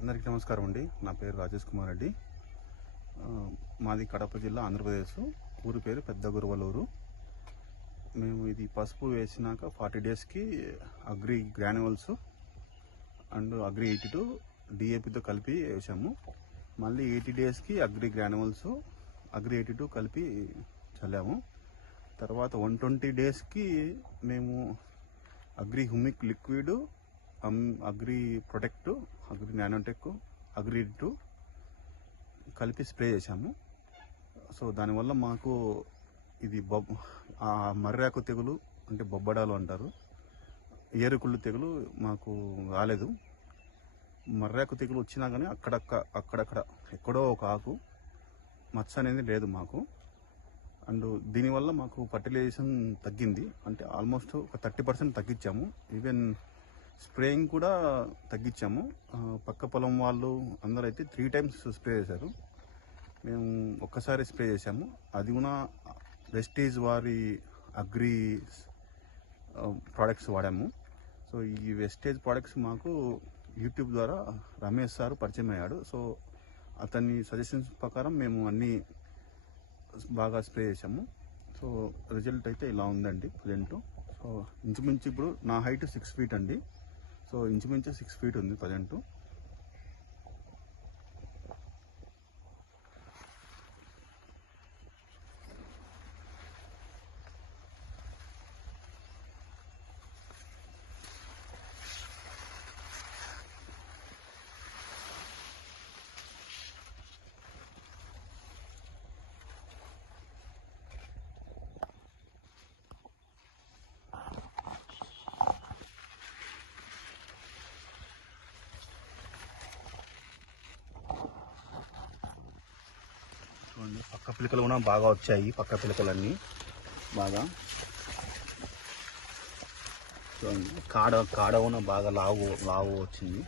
అందరికీ నమస్కారం అండి. నా పేరు రాజేష్ కుమార్ రెడ్డి. మాది కడప జిల్లా, ఆంధ్రప్రదేశ్. ఊరి పేరు పెద్ద గురవలూరు. మేము ఇది పసుపు వేసినాక 40 డేస్కి అగ్రి గ్రాన్యువల్స్ అండ్ అగ్రి 82 డిఏపితో కలిపి వేసాము. మళ్ళీ 80 డేస్కి అగ్రి గ్రాన్యువల్స్, అగ్రి 82 కలిపి చల్లాము. తర్వాత 120 డేస్కి మేము agri humic liquid, agri protect, agri nanotech, agri 2 కలిపి స్ప్రే చేశాము. సో దానివల్ల మాకు ఇది మర్రాకు తెగులు అంటే బొబ్బడాలు అంటారు, ఏరుకుళ్ళు తెగులు మాకు రాలేదు. మర్రాకు తెగులు వచ్చినా కానీ అక్కడక్కడ ఎక్కడో ఒక ఆకు మచ్చ అనేది లేదు మాకు. అండ్ దీనివల్ల మాకు ఫర్టిలైజేషన్ తగ్గింది, అంటే ఆల్మోస్ట్ ఒక 30% తగ్గించాము. ఈవెన్ స్ప్రేయింగ్ కూడా తగ్గించాము. పక్క పొలం వాళ్ళు అందరూ అయితే 3 టైమ్స్ స్ప్రే చేశారు. మేము ఒక్కసారి స్ప్రే చేసాము. అది కూడా వెస్టేజ్ వారి అగ్రి ప్రోడక్ట్స్ వాడాము. సో ఈ వెస్టేజ్ ప్రోడక్ట్స్ మాకు యూట్యూబ్ ద్వారా రమేష్ సార్ పరిచయం అయ్యాడు. సో అతని సజెషన్స్ ప్రకారం మేము అన్నీ బాగా స్ప్రే చేసాము. సో రిజల్ట్ అయితే ఇలా ఉందండి ప్రజెంట్. సో ఇంచుమించు ఇప్పుడు నా హైట్ 6 feet అండి. సో ఇంచుమించు 6 feet ఉంది ప్రజెంట్. చూడండి, పక్క పిలకలు కూడా బాగా వచ్చాయి. పక్క పిలకలన్నీ బాగా చూడండి, కాడ కూడా బాగా లావు వచ్చింది.